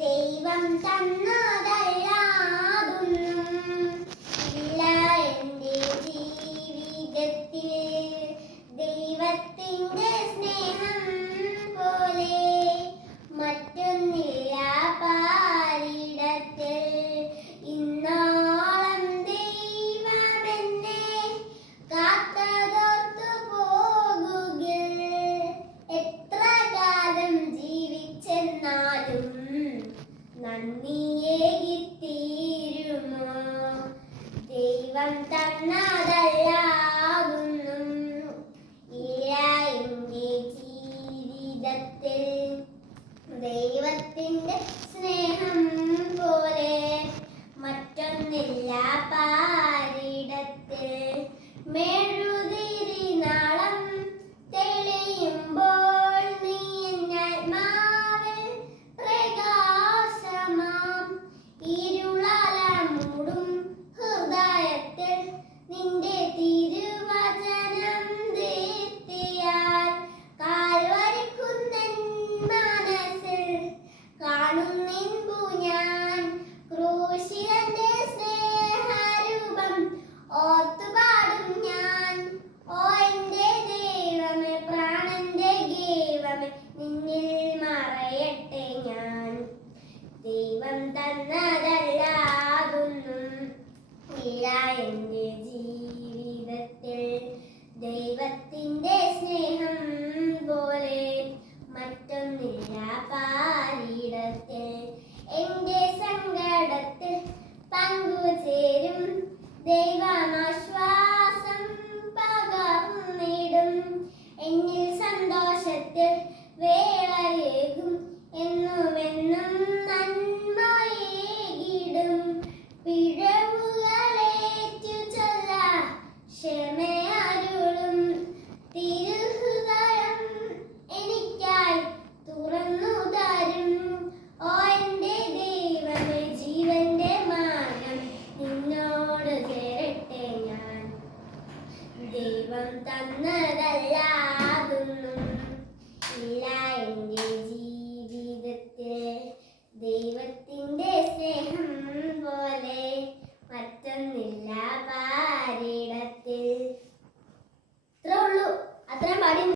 ദൈവം തന്നതല്ലാതൊന്നും ഇല്ല എൻ്റെ ജീവിതത്തിൽ. ദൈവത്തിൻ്റെ സ്നേഹം പോലെ മറ്റൊന്നില്ല പാരിടത്തിൽ. ഇന്നോളം ദൈവമെന്നെ കാത്തതോർത്തു പോകുകിൽ. എത്ര കാലം ജീവിച്ചെന്നാലും നന്ദിയേകിത്തീരുമോ? ദൈവം തന്നതല്ലാതൊന്നും ഇല്ല എൻ്റെ ജീവിതത്തിൽ. ദൈവത്തിൻ്റെ സ്നേഹം പോലെ മറ്റൊന്നില്ല പാരിടത്തിൽ. മെഴുതിരി നാളം തെളിയുമ്പോൾ നീ എന്നാത്മാവിൽ പ്രകാശമാം. ഇരുളല മൂടും ഹൃദയത്തിൽ നിന്റെ തിരുവചനം ദീപ്തിയാൽ. കാൽവരിക്കുന്നൻ മനസ്സിൽ കാണുന്നിൻപു ഞാൻ. ക്രൂശിതന്റെ സ്നേഹരൂപം ഓർത്തുപാടും ഞാൻ. ഓ എൻ്റെ ദൈവമേ, പ്രാണന്റെ ദൈവമേ, നിന്നിൽ മറയട്ടെ ഞാൻ. ദൈവം തന്നതല്ലാതൊന്നും ഇല്ല എൻ്റെ ജീവിതത്തിൽ. ദൈവത്തിൻ്റെ സ്നേഹം പോലെ മറ്റൊന്നില്ല പാരിടത്തിൽ. എൻ്റെ സങ്കടത്തിൽ പങ്കുചേരും ദൈവമാശ്വാസം പകർന്നിടും. എന്നിൽ സന്തോഷത്തിൽ വേളയേകും എന്നുമെന്നും നന്മയേകിടും. പിഴവുകളേറ്റു ചൊല്ല ക്ഷമയരുളും. തിരുഹൃദയം എനിക്കായി തുറന്നു തരും. ഓ എൻ്റെ ദൈവമേ, ജീവന്റെ മാനം നിന്നോട് ചേരട്ടെ ഞാൻ. ദൈവം തന്നതല്ലാതൊന്നും ഇല്ല എൻ്റെ ജീവിതത്തിൽ. ദൈവത്തിൻ്റെ സ്നേഹം